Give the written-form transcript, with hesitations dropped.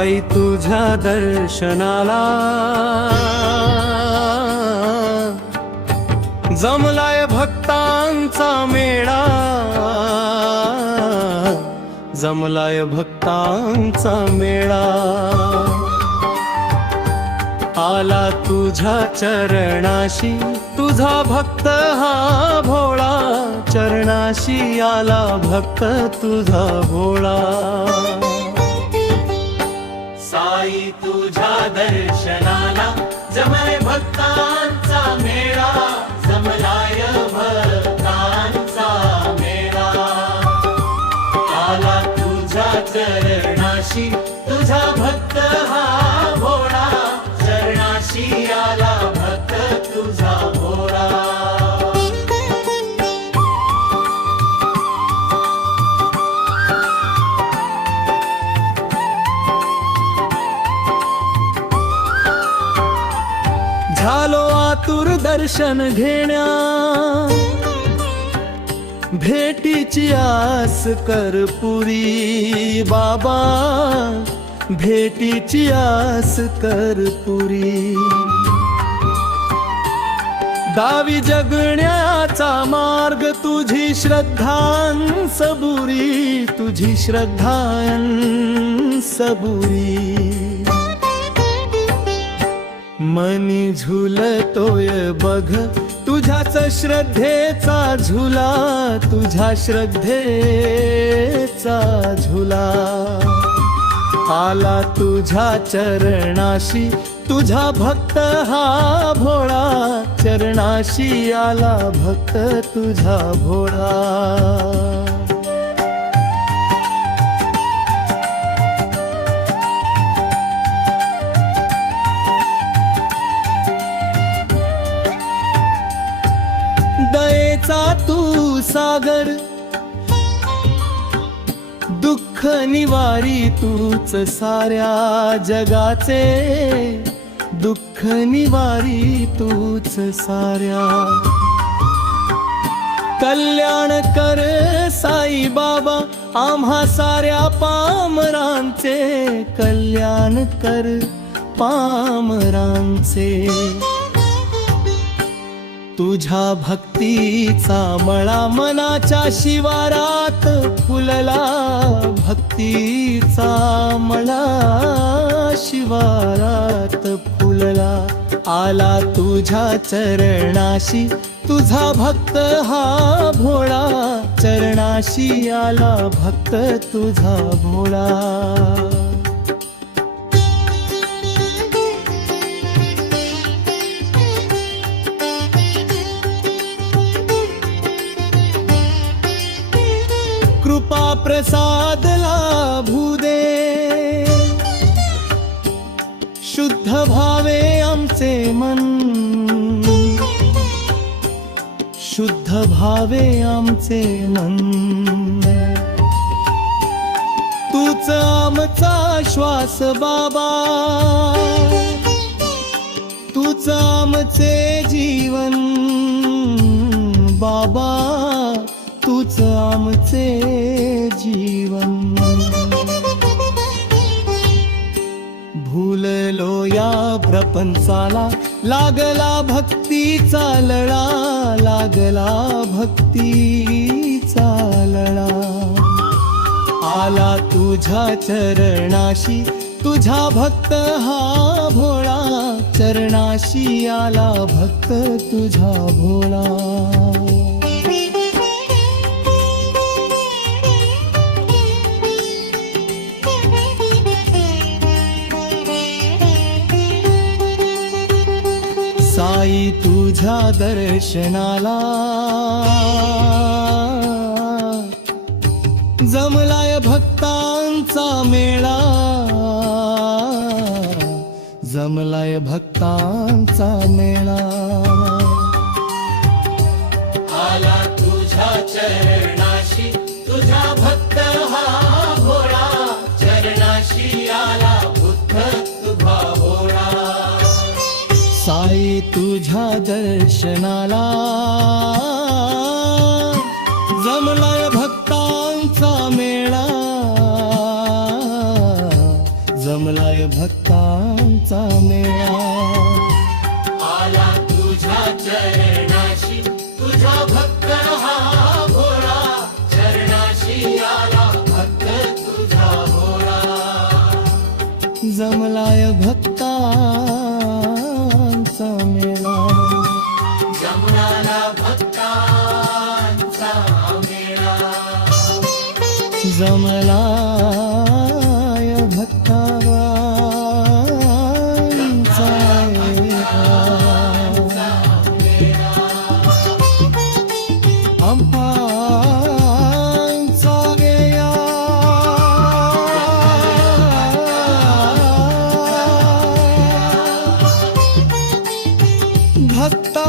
साई तुझ्या दर्शनाला जमलाय भक्तांचा मेळा, जमलाय भक्तांचा मेळा। आला तुझ्या चरणाशी तुझा भक्त हा भोळा, चरणाशी आला भक्त तुझा भोळा। साई तुझ्या दर्शनाला जमलाय भक्तांचा मेळा, जमलाय भक्तांचा मेळा। आला तुझ्या चरणाशी तुझा भक्त हा भोळा, चरणाशी आला भक्त तुझा भोळा। झालो आतुर दर्शन घेण्या, भेटीची आस कर पुरी बाबा, भेटीची आस कर पुरी। दावी जगण्याचा मार्ग तुझी श्रद्धान सबुरी, तुझी श्रद्धान सबुरी। मनी झुलतोय बघ तुझ्याच श्रद्धेचा झुला, तुझ्या श्रद्धेचा झुला। आला तुझ्या चरणाशी तुझा भक्त हा भोळा, चरणाशी आला भक्त तुझा भोळा। दयेचा तू सागर, दुःख निवारी तूच साऱ्या जगाचे, दुःख निवारी तूच साऱ्या। कल्याण कर साई बाबा आम्हा साऱ्या पामरांचे, कल्याण कर पामरांचे। तुझ्या भक्तीचा मळा मनाच्या शिवारात फुलला, भक्तीचा मळा शिवारात फुलला। आला तुझ्या चरणाशी तुझा भक्त हा भोळा, चरणाशी आला भक्त तुझा भोळा। कृपा प्रसाद लाभू दे, शुद्ध भावे आमचे मन, शुद्ध भावे आमचे मन। तूच आमचा श्वास बाबा, तूच आमचे जीवन बाबा, तूच आमचे जीवन। भूललो या प्रपंचाला लागला भक्तीचा लळा, लागला भक्तीचा लळा। आला तुझ्या चरणाशी तुझा भक्त हा भोळा, चरणाशी आला भक्त तुझा भोळा। साई तुझ्या दर्शनाला जमलाय भक्तांचा मेळा, जमलाय भक्तांचा मेळा। आला तुझ्या चरणाशी तुझा भक्त हा भोळा, चरणाशी आला बुद्ध तुझा भोळा। साई तुझ्या दर्शनाला जमलाय भक्तांचा मेळा, जमलाय भक्तांचा मेळा आला तुझ्या चरणाशी तुझा भक्त हा भोळा चरणाशी आला भक्त तुझा भोळा जमलाय भक्तांचा मेळा जमणाला भक्तांचा मेळा जमलाय भक्तांचा मेळा आम्हांचा गेया भक्ता